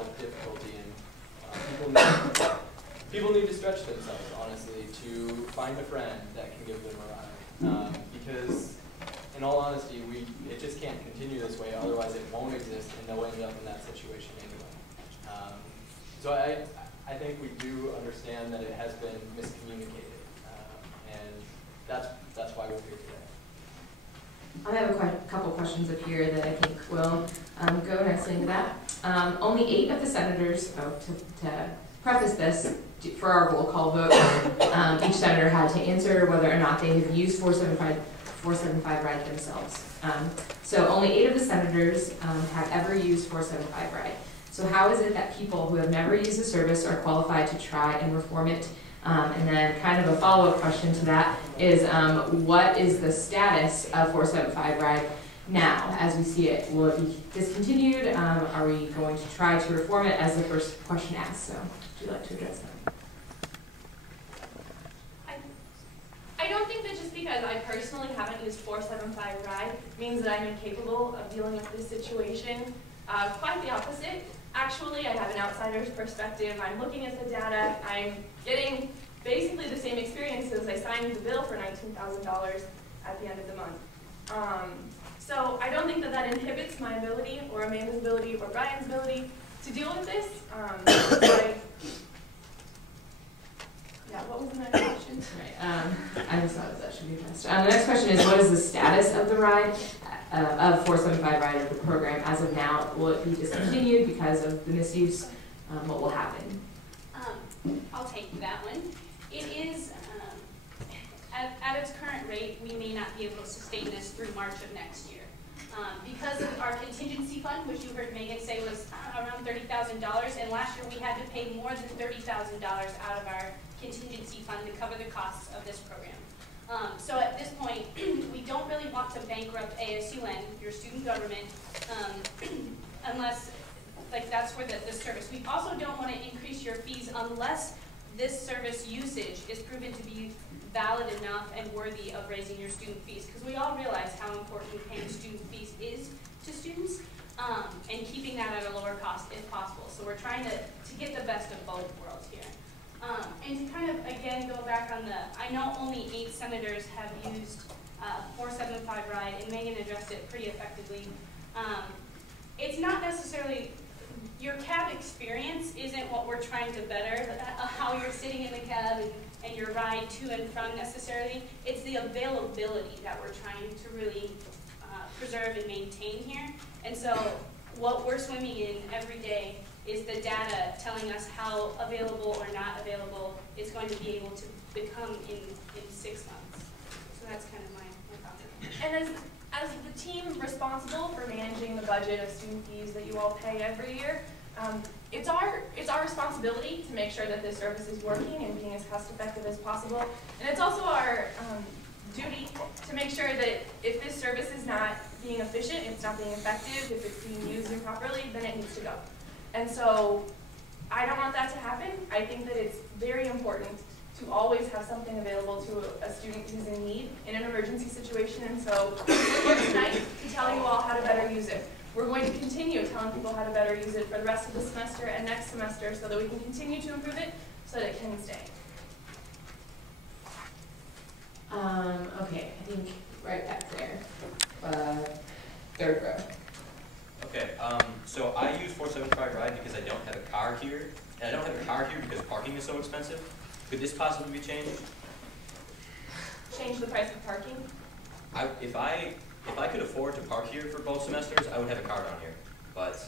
lot of difficulty, and people need to stretch themselves, honestly, to find a friend that can give them a ride. Because, in all honesty, it just can't continue this way. Otherwise, it won't exist, and they'll end up in that situation anyway. So I think we do understand that it has been miscommunicated, and that's why we're here today. I have a couple questions up here that I think will go nicely into that. Only 8 of the senators, to preface this, for our roll call vote, each senator had to answer whether or not they have used 475 Ride themselves. So only 8 of the senators have ever used 475 Ride. So how is it that people who have never used the service are qualified to try and reform it? And then kind of a follow-up question to that is, what is the status of 475 Ride now as we see it? Will it be discontinued? Are we going to try to reform it, as the first question asked? So would you like to address that? I don't think that just because I personally haven't used 475 Ride means that I'm incapable of dealing with this situation. Quite the opposite. Actually, I have an outsider's perspective. I'm looking at the data. I'm getting basically the same experiences. I signed the bill for $19,000 at the end of the month. So I don't think that that inhibits my ability, or Amanda's ability, or Brian's ability to deal with this. Yeah, what was the next question? Right. I just thought that should be addressed. The next question is, what is the status of the ride, of 475 Ride of the program as of now? Will it be discontinued because of the misuse? What will happen? I'll take that one. It is, at its current rate, we may not be able to sustain this through March of next year. Because of our contingency fund, which you heard Megan say was around $30,000, and last year we had to pay more than $30,000 out of our contingency fund to cover the costs of this program. So at this point, we don't really want to bankrupt ASUN, your student government, unless, that's for the service. We also don't want to increase your fees unless this service usage is proven to be valid enough and worthy of raising your student fees, because we all realize how important paying student fees is to students, and keeping that at a lower cost if possible. So we're trying to get the best of both worlds here. And to kind of, again, go back on I know only 8 senators have used 475 Ride, and Megan addressed it pretty effectively. It's not necessarily, your cab experience isn't what we're trying to better, how you're sitting in the cab and your ride to and from necessarily. It's the availability that we're trying to really preserve and maintain here. And so what we're swimming in every day is the data telling us how available or not available it's going to be able to become in 6 months. So that's kind of my thought. And as the team responsible for managing the budget of student fees that you all pay every year, it's our responsibility to make sure that this service is working and being as cost effective as possible. And it's also our duty to make sure that if this service is not being efficient, it's not being effective, if it's being used improperly, then it needs to go. And so I don't want that to happen. I think that it's very important to always have something available to a student who's in need in an emergency situation. And so we're here tonight to tell you all how to better use it. We're going to continue telling people how to better use it for the rest of the semester and next semester so that we can continue to improve it so that it can stay. Okay, I think right back there, 3rd row. Okay, so I use 475 Ride because I don't have a car here, and I don't have a car here because parking is so expensive. Could this possibly be changed? Change the price of parking? If I could afford to park here for both semesters, I would have a car down here. But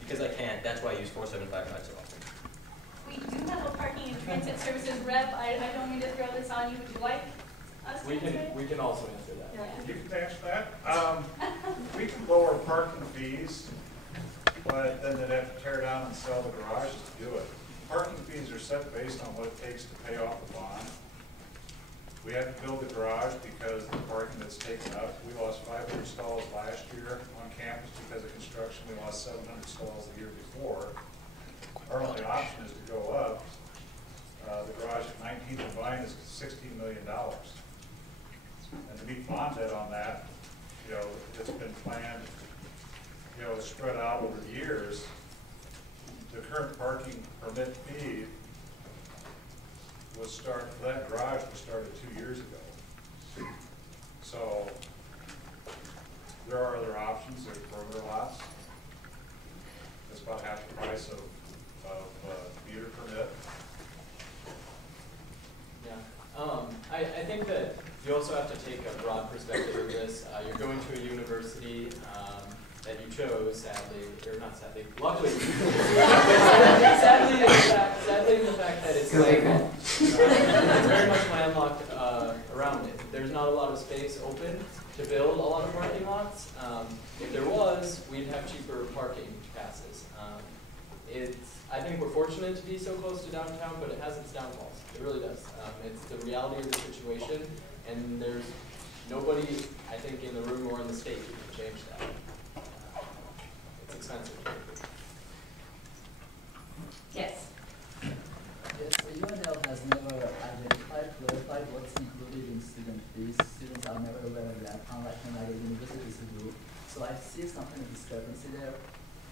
because I can't, that's why I use 475 Ride so often. We do have a parking and transit services rep. I don't mean to throw this on you. Would you like us to answer it? We can also answer that. Yeah. You can answer that. We can lower parking fees, but then they'd have to tear down and sell the garages to do it. Parking fees are set based on what it takes to pay off the bond. We had to build the garage because the parking that's taken up. We lost 500 stalls last year on campus because of construction. We lost 700 stalls the year before. Our only option is to go up. The garage at 19th and Vine is $16 million. And to meet bond debt on that, it's been planned, it's spread out over the years current parking permit fee was for that garage was started 2 years ago. So there are other options. There's perimeter lots. It's about half the price of meter permit. Yeah, I think that you also have to take a broad perspective of this. You're going to a university that you chose, sadly, or not sadly, luckily. sadly in the fact that it's landlocked. It's very much landlocked around it. There's not a lot of space open to build a lot of parking lots. If there was, we'd have cheaper parking passes. I think we're fortunate to be so close to downtown, but it has its downfalls. It really does. It's the reality of the situation, and there's nobody, I think, in the room or in the state who can change that. It's expensive. Yes. Yes, the UNL has never clarified what's included in student fees. Students are never aware of that, unlike many other universities do. So I see some kind of discrepancy there.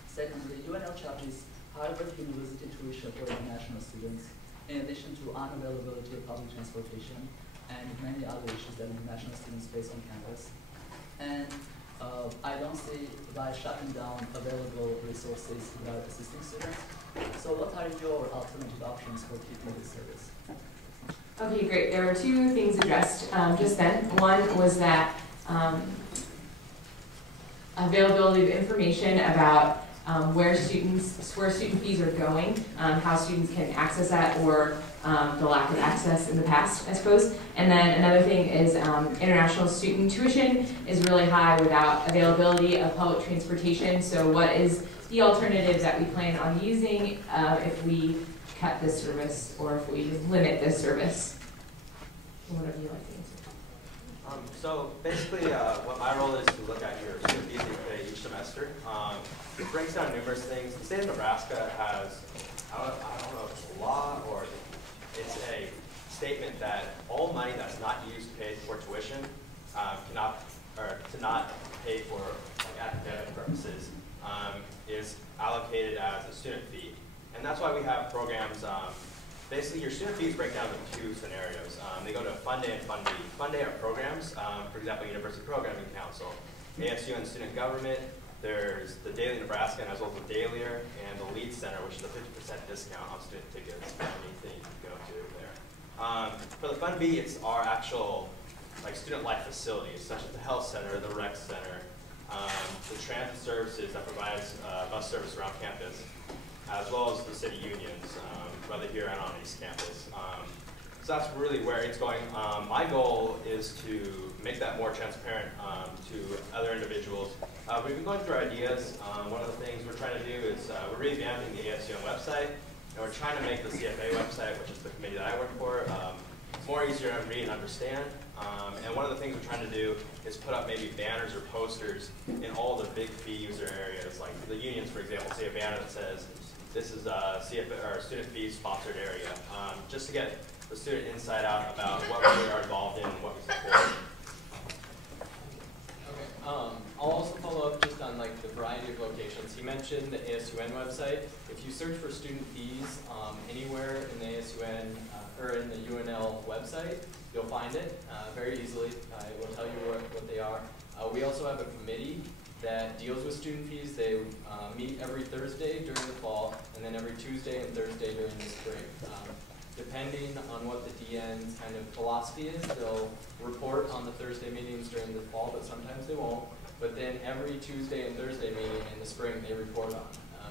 Secondly, UNL charges Harvard University tuition for international students, in addition to unavailability of public transportation and many other issues that international students face on campus. And I don't see by shutting down available resources without assisting students. So what are your alternative options for keeping this service? Okay, great. There were two things addressed just then. One was that availability of information about where student fees are going, how students can access that, or the lack of access in the past, I suppose. And then another thing is international student tuition is really high without availability of public transportation. So what is the alternative that we plan on using if we cut this service or if we limit this service? Whatever you like to answer. So basically, what my role is to look at your student fees that you pay each semester. It breaks down numerous things. The state of Nebraska has, I don't know if it's a law or it's a statement that all money that's not used to pay for tuition to not pay for like, academic purposes is allocated as a student fee. And that's why we have programs. Basically, your student fees break down into two scenarios. They go to Fund A and Fund B. Fund A are programs, for example, University Programming Council, ASUN Student Government. There's the Daily Nebraska, as well as the Dailier, and the Lead Center, which is a 50% discount on student tickets, anything you can go to there. For the Fund B, it's our actual like student life facilities, such as the Health Center, the Rec Center, the transit services that provides bus service around campus, as well as the city unions, whether here and on East Campus. So that's really where it's going. My goal is to make that more transparent to other individuals. We've been going through ideas. One of the things we're trying to do is we're revamping the ASUN website, and we're trying to make the CFA website, which is the committee that I work for, more easier to read and understand. And one of the things we're trying to do is put up maybe banners or posters in all the big fee user areas. Like the unions, for example, see a banner that says, this is a CFA, or student fee sponsored area, just to get the student insight out about what we are involved in and what we support. Okay. I'll also follow up just on like the variety of locations. He mentioned the ASUN website. If you search for student fees anywhere in the ASUN or in the UNL website, you'll find it very easily. I will tell you what they are. We also have a committee that deals with student fees. They meet every Thursday during the fall, and then every Tuesday and Thursday during the spring. Depending on what the DN's kind of philosophy is, they'll report on the Thursday meetings during the fall, but sometimes they won't. But then every Tuesday and Thursday meeting in the spring, they report on.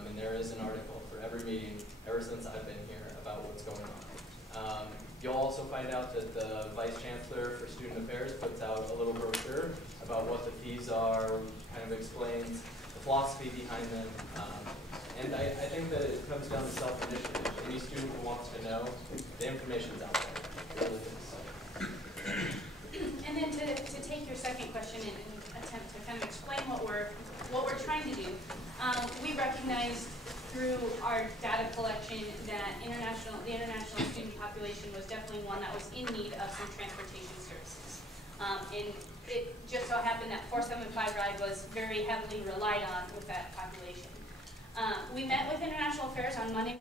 And there is an article for every meeting ever since I've been here about what's going on. You'll also find out that the Vice Chancellor for Student Affairs puts out a little brochure about what the fees are, kind of explains the philosophy behind them. And I think that it comes down to self-initiative. Any student who wants to know, the information's out there. It really is. And then to take your second question and attempt to kind of explain what we're trying to do, we recognized through our data collection that the international student population was definitely one that was in need of some transportation services. And it just so happened that 475 ride was very heavily relied on with that population. We met with International Affairs on Monday